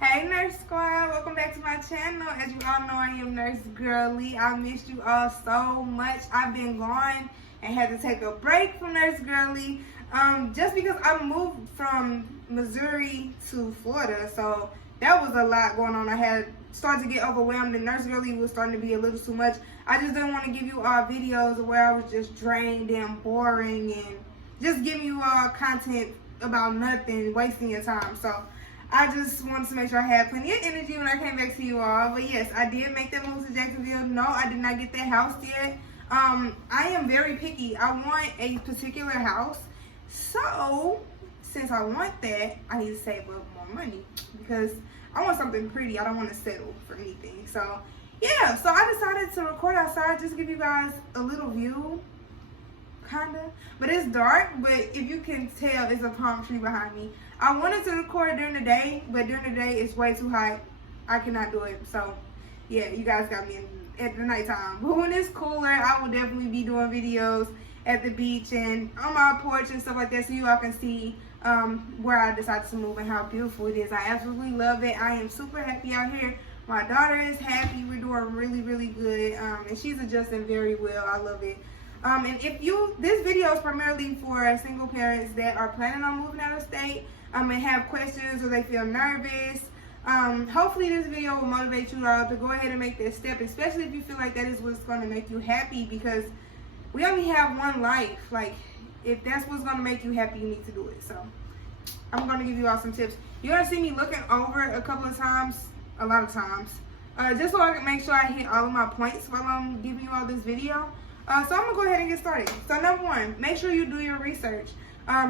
Hey Nurse Squad, welcome back to my channel. As you all know, I am Nurse Girly. I missed you all so much. I've been gone and had to take a break from Nurse Girly just because I moved from Missouri to Florida, so that was a lot going on. I had started to get overwhelmed and Nurse Girly was starting to be a little too much. I just didn't want to give you all videos where I was just drained and boring and just giving you all content about nothing, wasting your time. So I just wanted to make sure I had plenty of energy when I came back to you all. But yes, I did make that move to Jacksonville. No, I did not get that house yet. I am very picky. I want a particular house. So since I want that, I need to save up more money because I want something pretty. I don't want to settle for anything. So yeah, so I decided to record outside just to give you guys a little view. Kinda, but it's dark. But if you can tell, it's a palm tree behind me. I wanted to record during the day, but during the day it's way too hot. I cannot do it. So yeah, you guys got me at the nighttime. But when it's cooler, I will definitely be doing videos at the beach and on my porch and stuff like that, so you all can see where I decided to move and how beautiful it is. I absolutely love it. I am super happy out here. My daughter is happy. We're doing really, really good, and she's adjusting very well. I love it. And this video is primarily for single parents that are planning on moving out of state and have questions or they feel nervous. Hopefully this video will motivate you all to go ahead and make that step, especially if you feel like that is what's going to make you happy, because we only have one life. Like, if that's what's going to make you happy, you need to do it. So I'm going to give you all some tips. You're going to see me looking over a couple of times, a lot of times, just so I can make sure I hit all of my points while I'm giving you all this video. So I'm gonna go ahead and get started. So number one, make sure you do your research.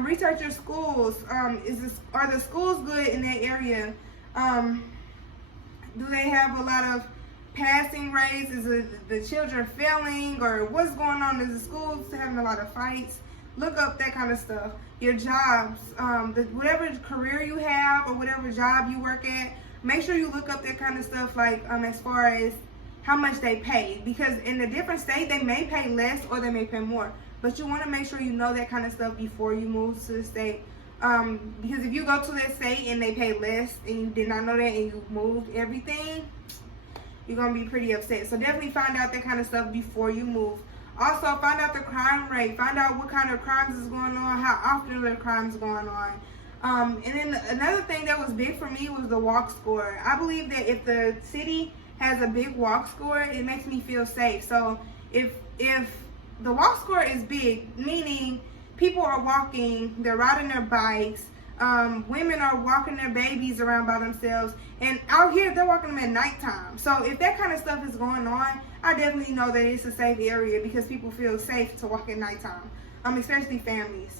Research your schools. Are the schools good in that area? Do they have a lot of passing rates? Is the children failing, or what's going on? Is the schools having a lot of fights? Look up that kind of stuff. Your jobs, whatever career you have or whatever job you work at, make sure you look up that kind of stuff, like as far as how much they pay, because in a different state they may pay less or they may pay more, but you want to make sure you know that kind of stuff before you move to the state, because if you go to that state and they pay less and you did not know that and you moved everything, you're going to be pretty upset. So definitely find out that kind of stuff before you move. Also, find out the crime rate, find out what kind of crimes is going on, how often the crimes going on. And then another thing that was big for me was the walk score. I believe that if the city has a big walk score, it makes me feel safe. So if the walk score is big, meaning people are walking, they're riding their bikes, women are walking their babies around by themselves, and out here they're walking them at nighttime. So if that kind of stuff is going on, I definitely know that it's a safe area because people feel safe to walk at nighttime, especially families.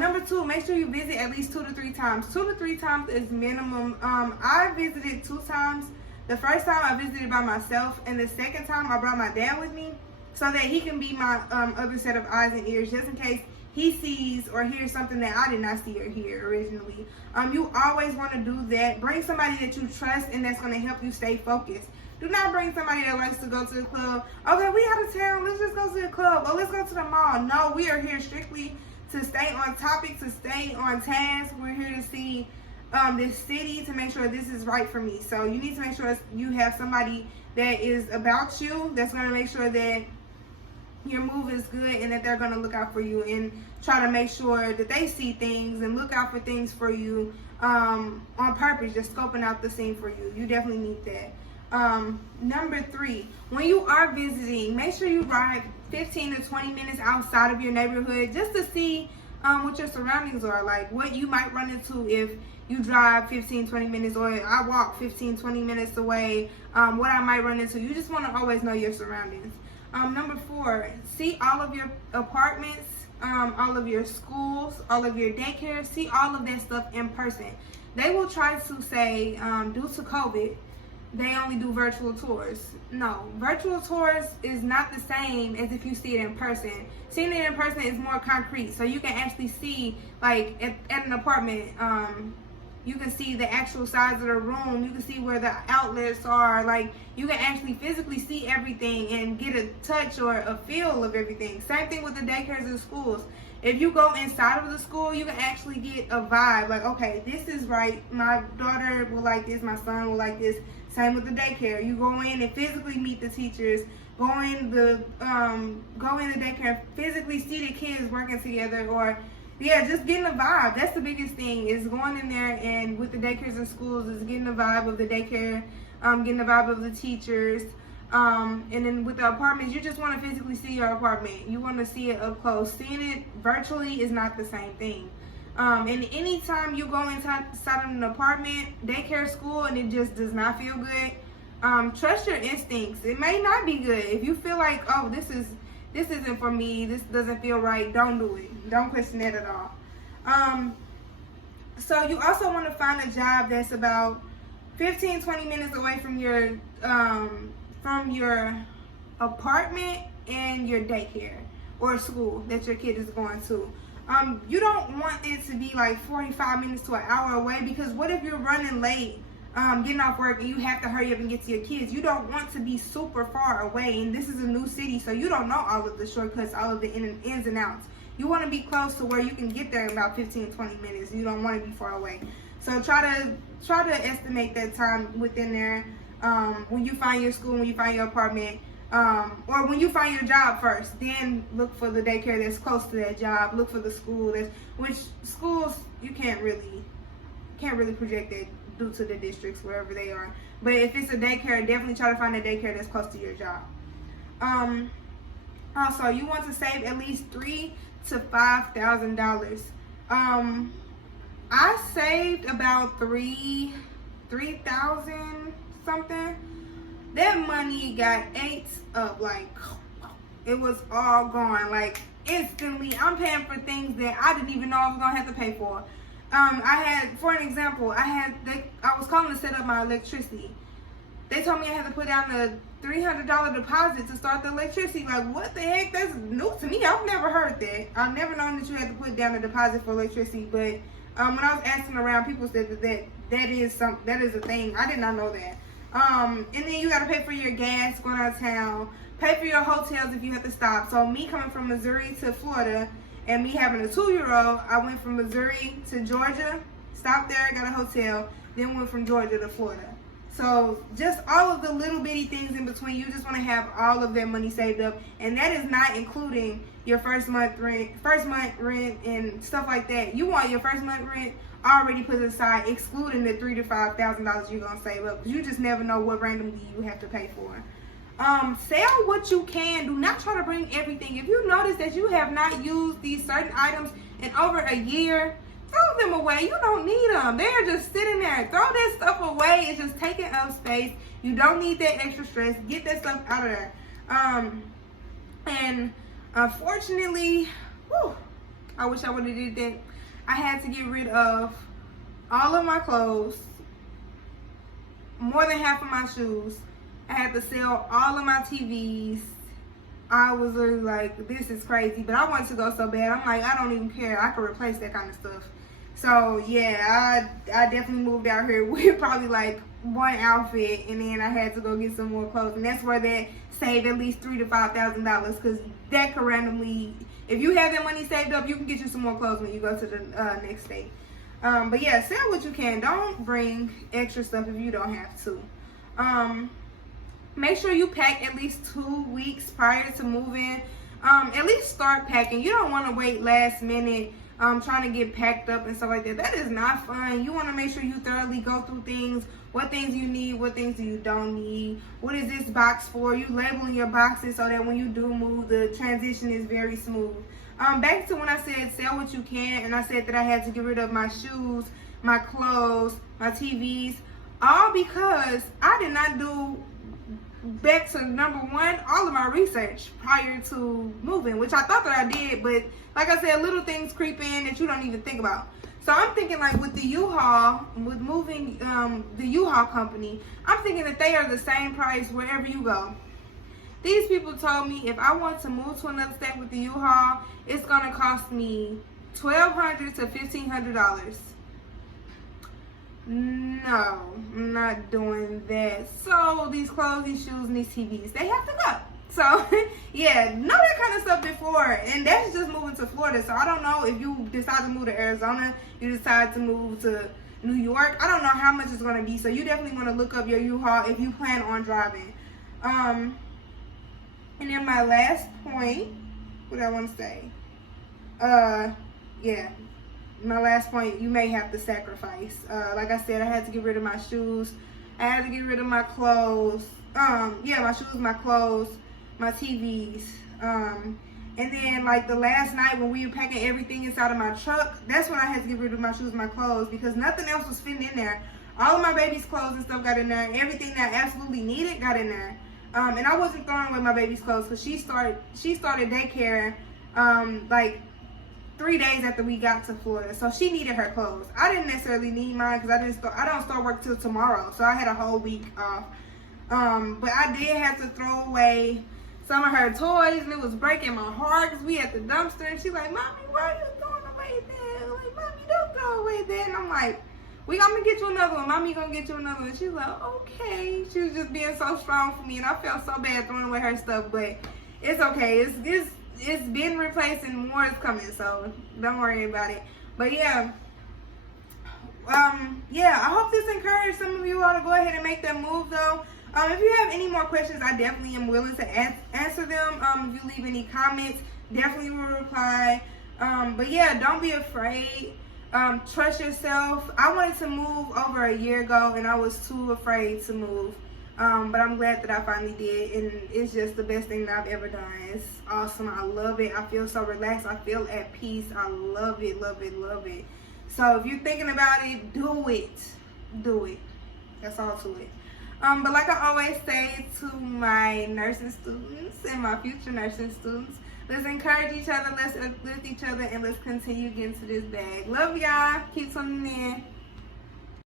Number two, make sure you visit at least 2 to 3 times. 2 to 3 times is minimum. I visited 2 times. The first time I visited by myself, and the second time I brought my dad with me so that he can be my other set of eyes and ears, just in case he sees or hears something that I did not see or hear originally. You always want to do that. Bring somebody that you trust and that's going to help you stay focused. Do not bring somebody that likes to go to the club. Okay, we out of town, let's just go to the club. Oh, let's go to the mall. No, we are here strictly to stay on topic, to stay on task. We're here to see this city, to make sure this is right for me. So you need to make sure you have somebody that is about you, that's going to make sure that your move is good and that they're going to look out for you and try to make sure that they see things and look out for things for you on purpose, just scoping out the scene for you. You definitely need that. Number 3, when you are visiting, make sure you ride 15 to 20 minutes outside of your neighborhood just to see what your surroundings are, like what you might run into if you drive 15-20 minutes, or I walk 15-20 minutes away, what I might run into. You just want to always know your surroundings. Number 4, see all of your apartments, all of your schools, all of your daycare. See all of that stuff in person. They will try to say, due to COVID, they only do virtual tours. No, virtual tours is not the same as if you see it in person. Seeing it in person is more concrete, so you can actually see, like at an apartment, you can see the actual size of the room, you can see where the outlets are, like you can actually physically see everything and get a touch or a feel of everything. Same thing with the daycares and schools. if you go inside of the school, you can actually get a vibe. Like, okay, this is right. My daughter will like this. My son will like this. Same with the daycare. You go in and physically meet the teachers. Go in the daycare, physically see the kids working together, or yeah, just getting a vibe. That's the biggest thing, is going in there, and with the daycares and schools is getting the vibe of the daycare, getting the vibe of the teachers. And then with the apartments, you just want to physically see your apartment. You want to see it up close. Seeing it virtually is not the same thing. And anytime you go inside of an apartment, daycare, school, and it just does not feel good, trust your instincts. It may not be good. If you feel like, oh, this isn't for me, this doesn't feel right, don't do it. Don't question it at all. So you also want to find a job that's about 15-20 minutes away from your apartment and your daycare or school that your kid is going to. You don't want it to be like 45 minutes to an hour away, because what if you're running late, getting off work, and you have to hurry up and get to your kids? You don't want to be super far away, and this is a new city, so you don't know all of the shortcuts, all of the ins and outs. You want to be close to where you can get there in about 15-20 minutes. You don't want to be far away. So try to estimate that time within there. When you find your school, when you find your apartment, or when you find your job first, then look for the daycare that's close to that job. Look for the school which schools you can't really project that due to the districts wherever they are. But if it's a daycare, definitely try to find a daycare that's close to your job. Also, you want to save at least $3,000 to $5,000. I saved about $3,000 something. That money got ate up, like it was all gone, like instantly. I'm paying for things that I didn't even know I was gonna have to pay for. I had, for an example, I was calling to set up my electricity. They told me I had to put down a $300 deposit to start the electricity. Like, what the heck? That's new to me. I've never heard that. I've never known that you had to put down a deposit for electricity. But when I was asking around, people said that is a thing. I did not know that. And then you got to pay for your gas going out of town. Pay for your hotels if you have to stop. So me coming from Missouri to Florida, and me having a 2-year-old, I went from Missouri to Georgia, stopped there, got a hotel, then went from Georgia to Florida. So just all of the little bitty things in between, you just want to have all of that money saved up, and that is not including your first month rent and stuff like that. You want your first month rent already put aside, excluding the $3,000 to $5,000 you're gonna save up, because you just never know what randomly you have to pay for. Sell what you can. Do not try to bring everything. If you notice that you have not used these certain items in over a year, throw them away. You don't need them. They're just sitting there. Throw that stuff away. It's just taking up space. You don't need that extra stress. Get that stuff out of there. And unfortunately, I wish I would have did that. I had to get rid of all of my clothes, more than half of my shoes. I had to sell all of my TVs. I was really like, this is crazy, but I wanted to go so bad. I'm like, I don't even care. I could replace that kind of stuff. So yeah, I definitely moved out here with probably like one outfit, and then I had to go get some more clothes, and that's where that saved at least $3,000 to $5,000, because that could randomly, if you have that money saved up, you can get you some more clothes when you go to the next state. But yeah, sell what you can. Don't bring extra stuff if you don't have to. Make sure you pack at least 2 weeks prior to moving. At least start packing. You don't want to wait last minute trying to get packed up and stuff like that. That is not fun. You want to make sure you thoroughly go through things. What things you need, what things you don't need. What is this box for? You labeling your boxes so that when you do move, the transition is very smooth. Back to when I said sell what you can, and I said that I had to get rid of my shoes, my clothes, my TVs, all because I did not do, back to number one, all of my research prior to moving, which I thought that I did, but like I said, little things creep in that you don't even think about. So I'm thinking, like with the U-Haul, with moving, the U-Haul company, I'm thinking that they are the same price wherever you go. These people told me if I want to move to another state with the U-Haul, it's gonna cost me $1,200 to $1,500. No, I'm not doing that. So these clothes, these shoes, and these TVs, they have to go. So, yeah, know that kind of stuff before. And that's just moving to Florida. So, I don't know if you decide to move to Arizona, you decide to move to New York. I don't know how much it's going to be. So, you definitely want to look up your U-Haul if you plan on driving. And then my last point, what I want to say? Yeah. My last point, you may have to sacrifice. Like I said, I had to get rid of my shoes. I had to get rid of my clothes. Yeah, my shoes, my clothes, my TVs. And then like the last night when we were packing everything inside of my truck, that's when I had to get rid of my shoes, my clothes, because nothing else was fitting in there. All of my baby's clothes and stuff got in there. Everything that I absolutely needed got in there. And I wasn't throwing away my baby's clothes because she started daycare like 3 days after we got to Florida, so she needed her clothes. I didn't necessarily need mine because I don't start work till tomorrow, so I had a whole week off. But I did have to throw away some of her toys, and it was breaking my heart because we at the dumpster, and she's like, "Mommy, why are you throwing away that?" I'm like, "Mommy, don't throw away that." And I'm like, I'm gonna get you another one. Mommy gonna get you another one. She's like, "Okay." She was just being so strong for me, and I felt so bad throwing away her stuff, but it's okay. It's been replaced and more is coming, so don't worry about it. But yeah, I hope this encouraged some of you all to go ahead and make that move though. If you have any more questions, I definitely am willing to answer them. If you leave any comments, definitely will reply. But yeah, don't be afraid. Trust yourself. I wanted to move over a year ago and I was too afraid to move. But I'm glad that I finally did, and it's just the best thing that I've ever done. It's awesome. I love it. I feel so relaxed. I feel at peace. I love it, love it, love it. So if you're thinking about it, do it. Do it. That's all to it. But like I always say to my nursing students and my future nursing students, let's encourage each other, let's uplift each other, and let's continue getting to this bag. Love y'all. Keep tuning in.